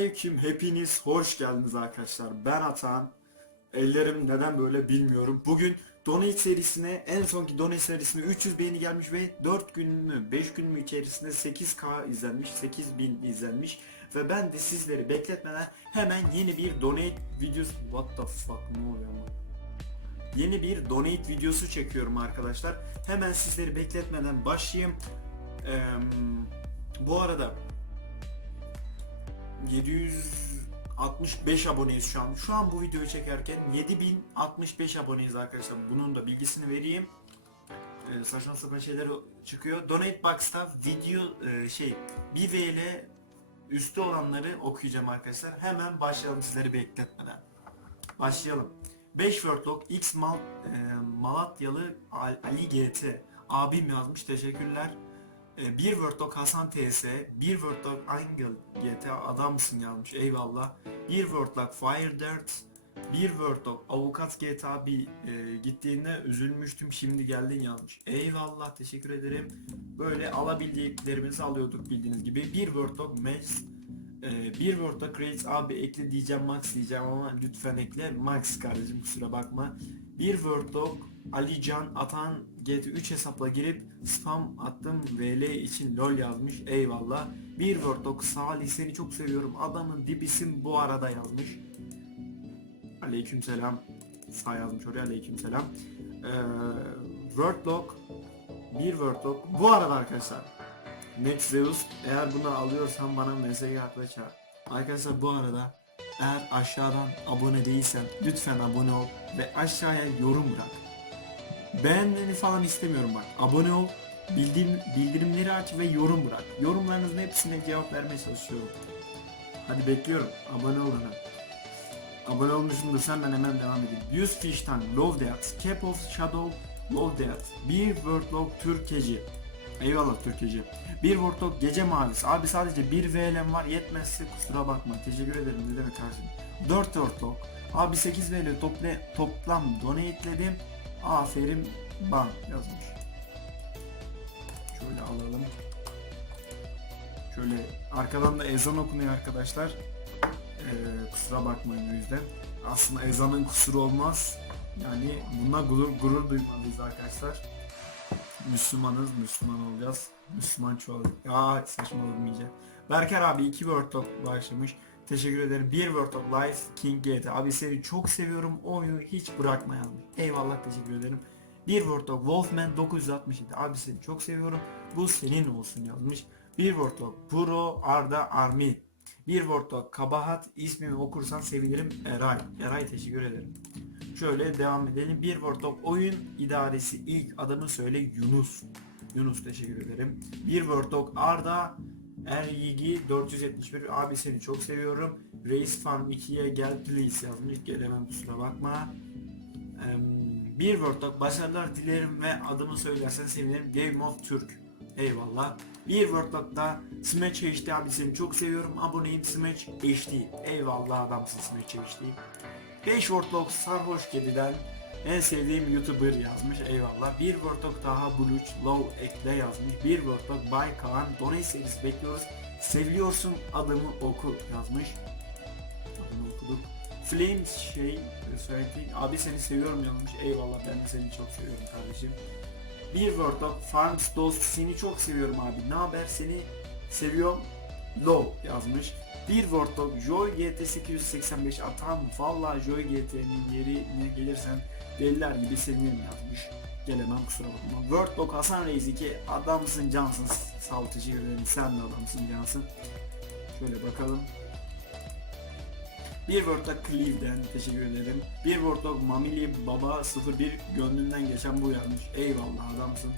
Aleyküm hepiniz hoş geldiniz arkadaşlar. Ben Atan. Ellerim neden böyle bilmiyorum. Bugün Donate serisine en sonki Donate serisine 300 beğeni gelmiş ve 4 gün mü 5 gün mü içerisinde 8k izlenmiş 8000 izlenmiş ve ben de sizleri bekletmeden hemen yeni bir Donate videosu What the fuck ne oluyor ama Yeni bir Donate videosu çekiyorum arkadaşlar. Hemen sizleri bekletmeden başlayayım. Eee, bu arada 765 aboneyiz şu an. Şu an bu videoyu çekerken 7065 aboneyiz arkadaşlar. Bunun da bilgisini vereyim. Ee, saçma sapan şeyler çıkıyor. Donate Box'ta video e, şey 1 VL üstü olanları okuyacağım arkadaşlar. Hemen başlayalım sizleri bekletmeden. Başlayalım. 5 Wordlock X Mal, e, Malatyalı Al- Ali GT abim yazmış teşekkürler. Bir Wordlock Hasan TS, bir Wordlock Angel GT adamsın yazmış eyvallah. Bir Wordlock Fire Dirt, bir Wordlock Avukat GTA bir e, gittiğinde üzülmüştüm şimdi geldin yazmış. Eyvallah teşekkür ederim. Böyle alabildiklerimizi alıyorduk bildiğiniz gibi. Bir Wordlock Max, e, bir Wordlock Crates abi ekle diyeceğim Max diyeceğim ama lütfen ekle Max kardeşim kusura bakma. Bir Wordlock Ali Can Atan GT3 hesapla girip spam attım VL için lol yazmış eyvallah. Bir Wordlock Salih seni çok seviyorum adamın dibisin bu arada yazmış. Aleykümselam sağ yazmış oraya aleykümselam. Ee, Wordlock bir Wordlock bu arada arkadaşlar Next eğer bunu alıyorsan bana mesaj at çağır. Arkadaşlar bu arada eğer aşağıdan abone değilsen lütfen abone ol ve aşağıya yorum bırak. Beğenmeni falan istemiyorum bak. Abone ol, bildirim, bildirimleri aç ve yorum bırak. Yorumlarınızın hepsine cevap vermeye çalışıyorum. Hadi bekliyorum. Abone ol hemen. Abone olmuşsundur sen ben hemen devam edeyim. 100 Fish'tan Love Death, Cap of Shadow, Love Death, bir Wordlock Türkeci. Eyvallah Türkeci. Bir Wordlock Gece Mavisi. Abi sadece bir VL'm var yetmezse kusura bakma. Teşekkür ederim ne demek kardeşim. 4 Wordlock. Abi 8 VL topla, toplam donateledim. Aferin ban yazmış. Şöyle alalım. Şöyle arkadan da ezan okunuyor arkadaşlar. Ee, kusura bakmayın o yüzden. Aslında ezanın kusuru olmaz. Yani bununla gurur, gurur duymalıyız arkadaşlar. Müslümanız, Müslüman olacağız. Müslüman çoğal. Ya saçmaladım iyice. Berker abi 2 Word Talk başlamış. Teşekkür ederim. Bir Word Talk Live King GT. Abi seni çok seviyorum. Oyunu hiç bırakma yazmış. Eyvallah teşekkür ederim. Bir Word Talk Wolfman 967. Abi seni çok seviyorum. Bu senin olsun yazmış. Bir Word Talk Pro Arda Army. Bir Word Talk Kabahat ismimi okursan sevinirim Eray. Eray teşekkür ederim. Şöyle devam edelim. Bir Wordlock oyun idaresi ilk adamı söyle Yunus. Yunus teşekkür ederim. Bir Wordlock Arda Eryigi 471 abi seni çok seviyorum. Reis Farm 2'ye gel please yazmış. Gelemem kusura bakma. Em, Bir Wordlock başarılar dilerim ve adımı söylersen sevinirim. Game of Türk. Eyvallah. Bir Wordlock'ta Smash HD abi seni çok seviyorum. Aboneyim Smash HD. Eyvallah adamsın Smash HD. 5 Wordlock Sarhoş Kedi'den en sevdiğim YouTuber yazmış eyvallah. Bir Wordlock daha Bluch Low ekle yazmış. Bir Wordlock Bay Kaan Donate serisi bekliyoruz. Seviyorsun adımı oku yazmış. Adını okuduk. Flames şey sürekli abi seni seviyorum yazmış. Eyvallah ben de seni çok seviyorum kardeşim. Bir Wordlock Farms Dost seni çok seviyorum abi. Ne haber seni seviyorum. Low yazmış. Bir Wordlock Joy GT 885 atan valla Joy GT'nin yerine gelirsen deliler gibi sevinirim yazmış. Gelemem kusura bakma. Wordlock Hasan Reis 2 adamsın cansın. Teşekkür ederim. Sen de adamsın cansın. Şöyle bakalım. Bir Wordlock Cleve'den teşekkür ederim. Bir Wordlock Mamili Baba 01 gönlünden geçen bu yazmış. Eyvallah adamsın.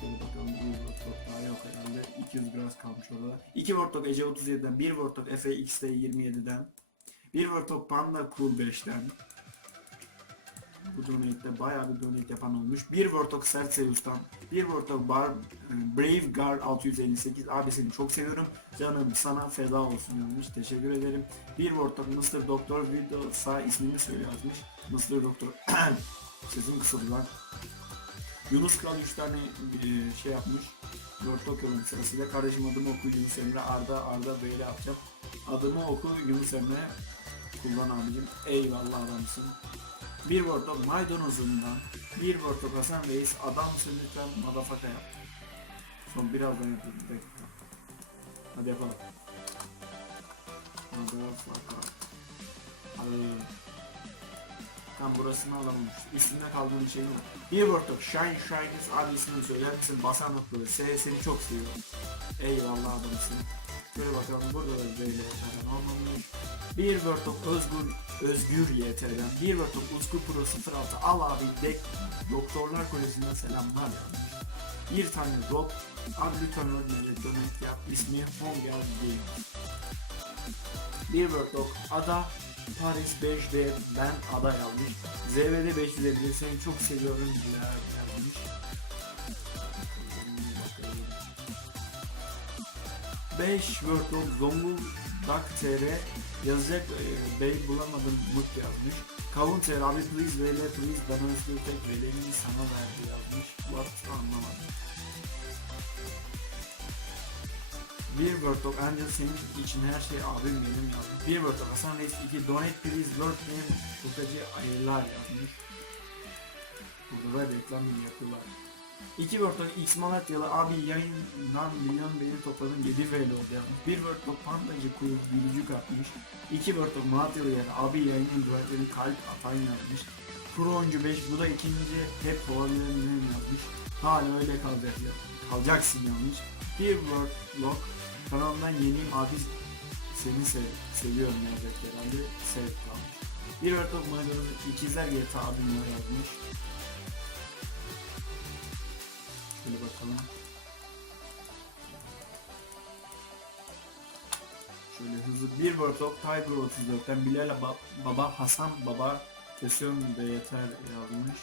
Şöyle bakalım bir Wordlock daha yok herhalde. 200 biraz kalmış orada. 2 Wordlock Ece 37'den, 1 Wordlock Efe XT 27'den, 1 Wordlock Panda Cool 5'ten. Bu donate'de bayağı bir donate yapan olmuş. 1 Wordlock Serseus'tan, 1 Wordlock Bar, Brave Guard 658. Abi seni çok seviyorum. Canım sana feda olsun yazmış. Teşekkür ederim. 1 Wordlock Mr. Doktor Video sağ ismini söyle yazmış. Mr. Doktor. Sesim kısıldı lan. Yunus Kral 3 tane e, şey yapmış. Word Tokyo'nun sırasıyla kardeşim adımı okuyucu Emre Arda Arda böyle yapacağım. Adımı oku Yunus Emre. Kullan abicim. Eyvallah adamsın. Bir Wordog maydanozundan. Bir Wordog Hasan Reis adamsın lütfen madafaka yap. Son birazdan yapayım. Bir dakika. Hadi yapalım. Madafaka. Hadi. Tam burasını alamamış. Üstünde kaldığın şey yok. Bir Wordog Shine Shines abi ismini söyler misin? Basan noktaları. Se seni çok seviyorum. Eyvallah adamsın. Şöyle bakalım burada da böyle falan olmamış. Bir Wordog Özgür Özgür YT'den. Bir Wordog Utku Pro 06 al abi dek Doktorlar Koleji'nden selamlar yazmış. Bir tane Rob abi lütfen ölmeyle donate yap. İsmi Hongel değil. Bir Wordog Ada Paris 5D ben Ada yazmış. ZVD 551 seni çok seviyorum Bilal yazmış. 5 Word of Zonguldak TR yazacak e, bey bulamadım mut yazmış. Kavun TR abi please VL please bana üstü tek VL'ini sana verdi yazmış. What anlamadım. Bir Word of Angel senin için her şey abim benim yazmış. Bir Word of Hasan Reis 2 Donate please Word name Kutacı ayırlar yazmış. Burada da reklam yapıyorlar. İki Word'dan X Malatyalı abi yayından milyon beğeni topladım 7 VL oldu yazmış. Bir Word'dan Pandacı Kuyruk gülücük atmış. İki Word'dan Malatyalı yani abi yayının duvarlarını kalp atan yazmış. Pro oyuncu 5 bu da ikinci hep favorilerim yazmış. Hala öyle kalacak. Kalacaksın yazmış. Bir Word Lock kanalından yeniyim abi seni sev seviyorum yazacak herhalde sev kalmış. Bir Word Lock Malatyalı ikizler GTA abim yazmış. Şöyle bakalım. Şöyle hızlı bir Wordtalk Tiger 34'ten Bilal Ba- Baba Hasan Baba kesiyorum da yeter yazmış.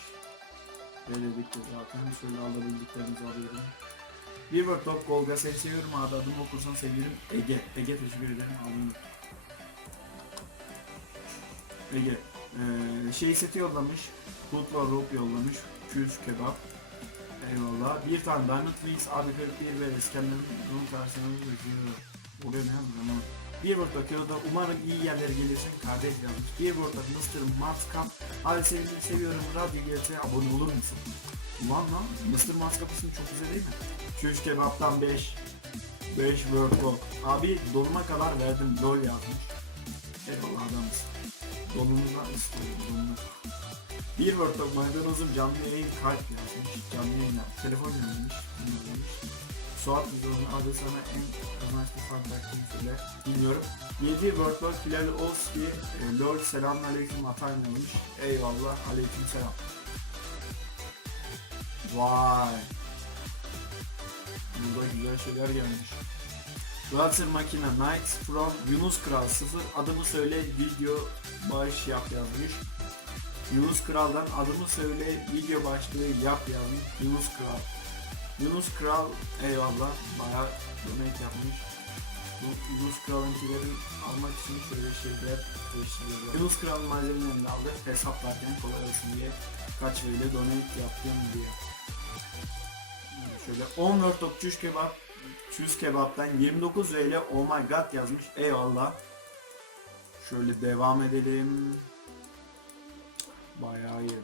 Ve dedik de zaten şöyle alabildiklerimizi alıyorum. Bir Wordtalk Golga seni seviyorum abi adımı okursan sevinirim. Ege. Ege teşekkür ederim aldım. Ege. Ee, şey seti yollamış. Kutla Rope yollamış. Küz kebap. Eyvallah. Bir tane Diamond Wings abi 41 ve İskender'in bunun karşısında bekliyor. Oraya ne yazmış ama. Bir World Tokyo'da umarım iyi yerlere gelirsin kardeş yazmış. Bir of Mr. Maskap. Abi seni seviyorum. Radyo GT abone olur musun? Ulan lan Mr. Maskap ismi çok güzel değil mi? Çüş kebaptan 5. 5 World Cup. Abi donuma kadar verdim. LOL yazmış. Eyvallah adamsın. Donumuza istiyorum. Donunu. Bir Word of Maydanoz'un canlı yayın kalp yazmış. Canlı yayın. Telefon yazmış. Yazmış. Suat Müdürü'nün adı sana en kazançlı fan taktiğini söyle. Bilmiyorum. 7 Word of Bilal Oski. E, Lord selamünaleyküm Atan yazmış. Eyvallah. Aleyküm selam. Vay. Burada güzel şeyler gelmiş. Flutter Makina Knight from Yunus Kral 0 adımı söyle video bağış yap yazmış. Yunus Kral'dan adımı söyle video başlığı yap yazmış Yunus Kral. Yunus Kral eyvallah bayağı donate yapmış. Bu Yunus Kral'ınkileri almak için şöyle şeyler değiştiriyor. Yunus Kral malzemelerini aldı hesaplarken kolay olsun diye kaç böyle donate yaptım diye. Şöyle 10 Word çüş kebap çüş kebaptan 29 ile oh my god yazmış eyvallah. Şöyle devam edelim. Bayağı iyi.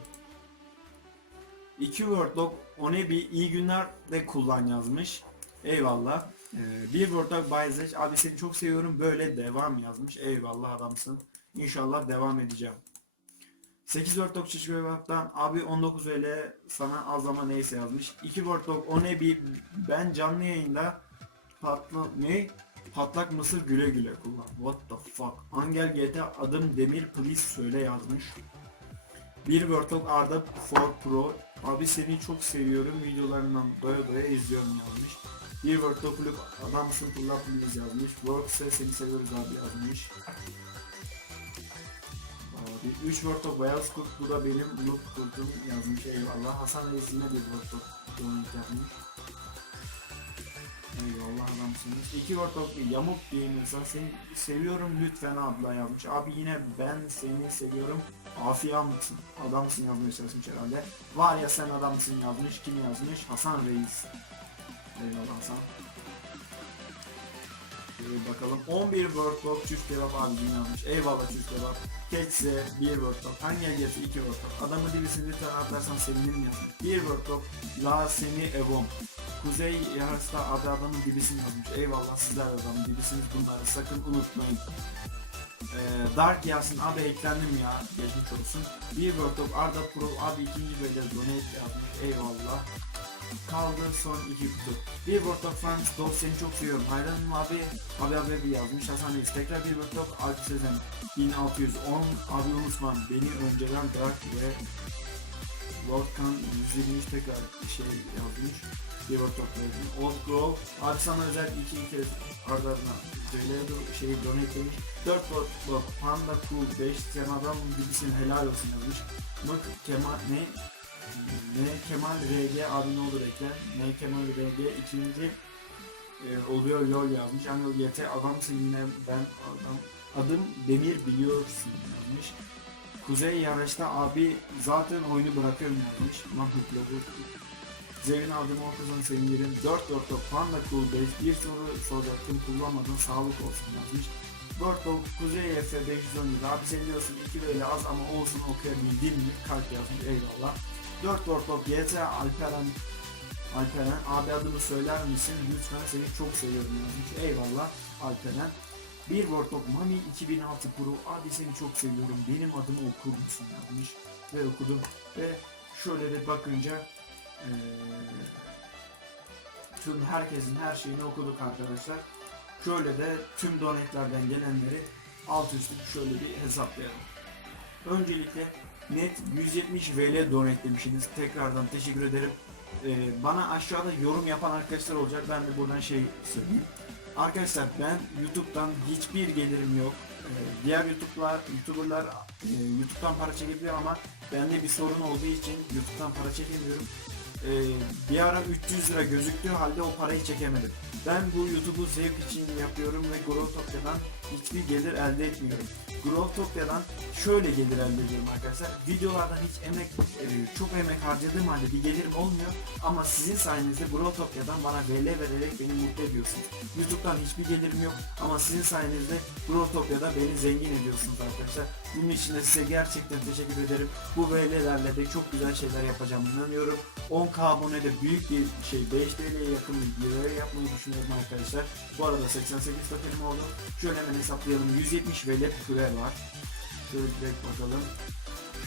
İki Wordlog one bir iyi günler de kullan yazmış. Eyvallah. Ee, bir Wordlog Bayzeş abi seni çok seviyorum böyle devam yazmış. Eyvallah adamsın. İnşallah devam edeceğim. 8 Wordlog Çiçeköy'den abi 19 öyle sana az zaman neyse yazmış. 2 Wordlog one bir ben canlı yayında patla ne? Patlak mısır güle güle kullan. What the fuck? Angel GT adım Demir please söyle yazmış. Bir Wordtalk Arda 4 Pro. Abi seni çok seviyorum. Videolarından doya doya izliyorum yazmış. Bir Kulüp adamsın pull up please yazmış. Workse seni seviyoruz abi yazmış. Abi 3 Wordtalk Beyaz Kurt bu da benim loot kurtum yazmış eyvallah. Hasan Reis yine bir Wordtalk donate yapmış. Eyvallah adamsınız. İki Wordtalk bir yamuk diye insan seni seviyorum lütfen abla yazmış. Abi yine ben seni seviyorum. Afiyet mısın? Adamsın yazmaya çalışmış herhalde. Var ya sen adamsın yazmış. Kim yazmış? Hasan Reis. Eyvallah Hasan. Şöyle bakalım. 11 wordlock çift kebap abicim yazmış. Eyvallah çift kebap. Ketse 1 wordlock. Hangi gelirse 2 wordlock. Adamı dibisini lütfen sevinirim yazmış. 1 wordlock. La seni evom. Kuzey Yaras'ta adı adamın dibisini yazmış. Eyvallah sizler adamın dibisiniz bunları sakın unutmayın. Ee, Dark Yasin abi eklendim ya geçmiş olsun. Bir World Arda Pro abi ikinci böyle donate yapmış eyvallah. Kaldı son iki kutu. Bir of Friends Dog seni çok seviyorum. Hayranım abi. Abi abi bir yazmış. Hasan Reis. Tekrar bir of Alp Sezen. 1610. Abi unutmam. Beni önceden bırak ve Lordkan 123 tekrar bir şey yazmış. Bir of verdim. Old Grove. Abi sana özel iki kez ardı ardına böyle şey donate demiş. 4 World of Panda Cool 5. Sen adam gibisin helal olsun yazmış. Mık Kemal ne? Kemal RG abi ne olur ekle. Ne Kemal RG ikinci e, oluyor lol yazmış. Yani YT adamsın yine ben adam adım Demir biliyorsun yazmış. Kuzey yarışta abi zaten oyunu bırakıyorum yazmış. Mahmut'la bu. Zevin aldığım ortadan sevinirim. 4 4 Panda Cool 5 bir soru soracaktım kullanmadın sağlık olsun yazmış. 4 4 Kuzey Efe 517 abi seviyorsun 2 böyle az ama olsun okuyabildin mi? Kalp yazmış eyvallah. 4 4 4 YT Alperen Alperen abi adını söyler misin? Lütfen seni çok seviyorum yazmış. Eyvallah Alperen. Bir of Mami 2006 Pro abi seni çok seviyorum benim adımı okur musun yazmış ve okudum ve şöyle de bakınca eee, tüm herkesin her şeyini okuduk arkadaşlar. Şöyle de tüm donetlerden gelenleri alt üstü şöyle bir hesaplayalım. Öncelikle net 170 VL donate. Tekrardan teşekkür ederim. Ee, bana aşağıda yorum yapan arkadaşlar olacak. Ben de buradan şey söyleyeyim. Arkadaşlar ben YouTube'dan hiçbir gelirim yok. Ee, diğer YouTube'lar, YouTuber'lar e, YouTube'dan para çekebiliyor ama bende bir sorun olduğu için YouTube'dan para çekemiyorum. Ee, bir ara 300 lira gözüktüğü halde o parayı çekemedim. Ben bu YouTube'u zevk için yapıyorum ve Growtopia'dan hiçbir gelir elde etmiyorum. Growtopia'dan şöyle gelir elde ediyorum arkadaşlar. Videolardan hiç emek, e, çok emek harcadığım halde bir gelirim olmuyor. Ama sizin sayenizde Growtopia'dan bana VL vererek beni mutlu ediyorsunuz. YouTube'dan hiçbir gelirim yok ama sizin sayenizde Growtopia'da beni zengin ediyorsunuz arkadaşlar. Bunun için de size gerçekten teşekkür ederim. Bu VL'lerle de çok güzel şeyler yapacağımı inanıyorum. 10k abonede büyük bir şey 5 TL'ye yakın bir giveaway yapmayı düşünüyorum arkadaşlar. Bu arada 88 tokenim oldu. Şöyle hemen hesaplayalım. 170 VL küre var. Şöyle direkt bakalım.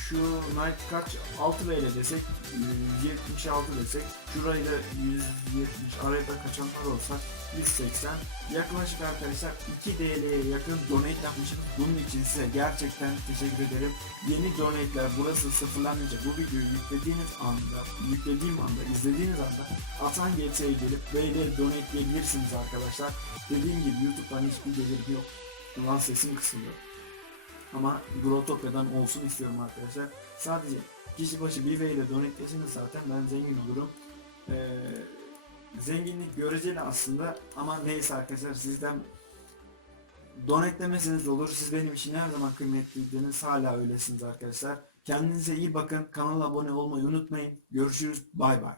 Şu Night kaç? 6 VL desek 176 desek şurayı da 170 araya da kaçanlar olsa 180 yaklaşık arkadaşlar 2 DL'ye yakın donate yapmışım. Bunun için size gerçekten teşekkür ederim. Yeni donate'ler burası sıfırlanınca bu videoyu yüklediğiniz anda yüklediğim anda izlediğiniz anda Atan GT'ye gelip böyle donate diyebilirsiniz arkadaşlar. Dediğim gibi YouTube'dan hiçbir gelir yok. Ulan sesim kısılıyor ama Growtopia'dan olsun istiyorum arkadaşlar. Sadece kişi başı bir V ile donetleşiniz zaten ben zengin olurum. Ee, zenginlik göreceli aslında ama neyse arkadaşlar sizden donetlemeseniz olur. Siz benim için her zaman kıymetliydiniz. Hala öylesiniz arkadaşlar. Kendinize iyi bakın. Kanala abone olmayı unutmayın. Görüşürüz. Bay bay.